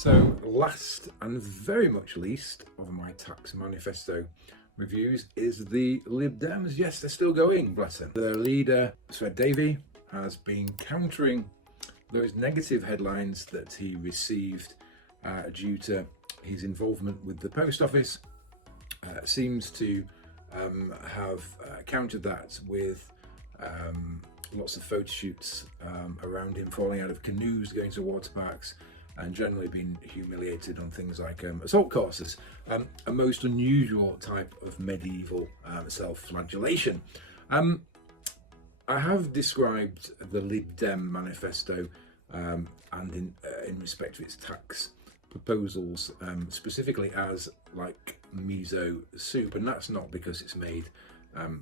So last and very much least of my tax manifesto reviews is the Lib Dems. Yes, they're still going, bless them. Their leader, Sir Davey, has been countering those negative headlines that he received due to his involvement with the post office. Seems to have countered that with lots of photo shoots around him falling out of canoes, going to water parks, and generally being humiliated on things like assault courses, a most unusual type of medieval self-flagellation. I have described the Lib Dem manifesto and in respect to its tax proposals specifically as like miso soup, and that's not because it's made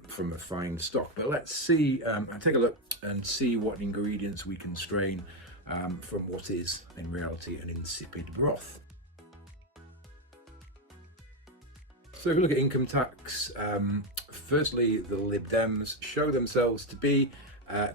from a fine stock, but let's see and take a look and see what ingredients we can strain from what is in reality an insipid broth. So if we look at income tax, firstly the Lib Dems show themselves to be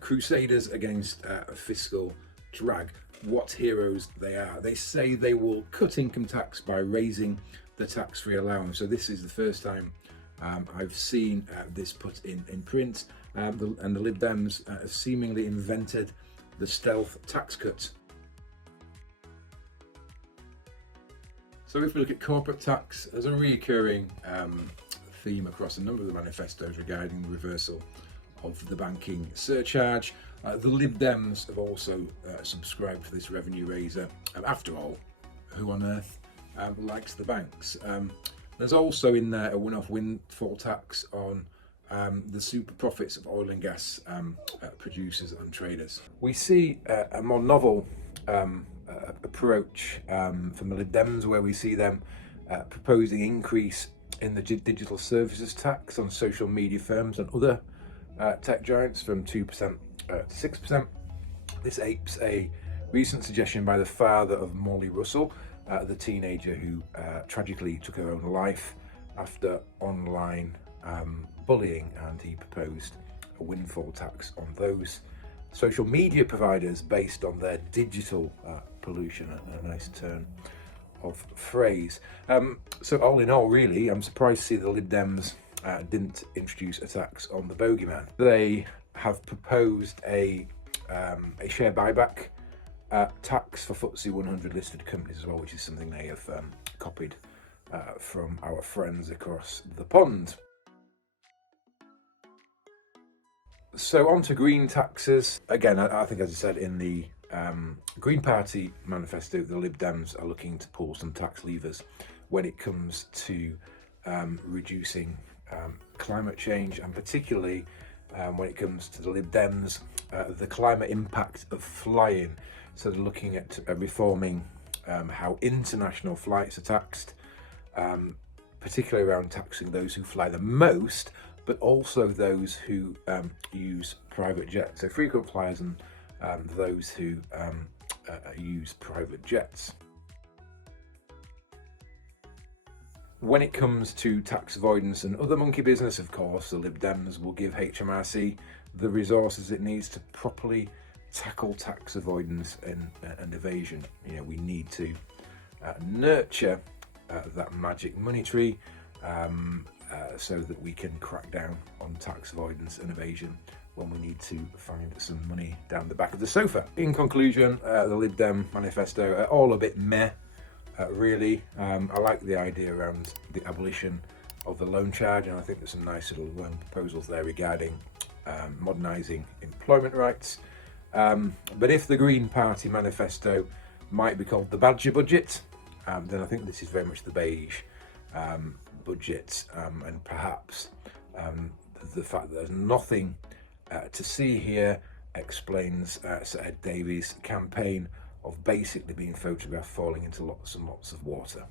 crusaders against fiscal drag. What heroes they are. They say they will cut income tax by raising the tax-free allowance. So this is the first time I've seen this put in print, and the Lib Dems have seemingly invented the stealth tax cut. So if we look at corporate tax, there's a recurring theme across a number of the manifestos regarding the reversal of the banking surcharge. The Lib Dems have also subscribed to this revenue raiser. After all, who on earth likes the banks? There's also in there a one-off windfall tax on the super profits of oil and gas producers and traders. We see a more novel approach from the Lib Dems, where we see them proposing increase in the digital services tax on social media firms and other tech giants from 2% to 6%. This apes a recent suggestion by the father of Molly Russell, the teenager who tragically took her own life after online bullying, and he proposed a windfall tax on those social media providers based on their digital pollution. A nice turn of phrase. So all in all, really, I'm surprised to see the Lib Dems didn't introduce a tax on the bogeyman. They have proposed a share buyback tax for FTSE 100 listed companies as well, which is something they have copied from our friends across the pond. So on to green taxes. Again, I think, as I said, in the Green Party manifesto, the Lib Dems are looking to pull some tax levers when it comes to reducing climate change, and particularly when it comes to the Lib Dems, the climate impact of flying. So they're looking at reforming how international flights are taxed, particularly around taxing those who fly the most, but also those who use private jets. So frequent flyers and those who use private jets. When it comes to tax avoidance and other monkey business, of course, the Lib Dems will give HMRC the resources it needs to properly tackle tax avoidance and evasion. You know, we need to nurture that magic money tree so that we can crack down on tax avoidance and evasion when we need to find some money down the back of the sofa. In conclusion, the Lib Dem manifesto are all a bit meh, really. I like the idea around the abolition of the loan charge, and I think there's some nice little proposals there regarding modernising employment rights. But if the Green Party manifesto might be called the Badger budget, then I think this is very much the beige budget, and perhaps the fact that there's nothing to see here explains Sir Ed Davies' campaign of basically being photographed falling into lots and lots of water.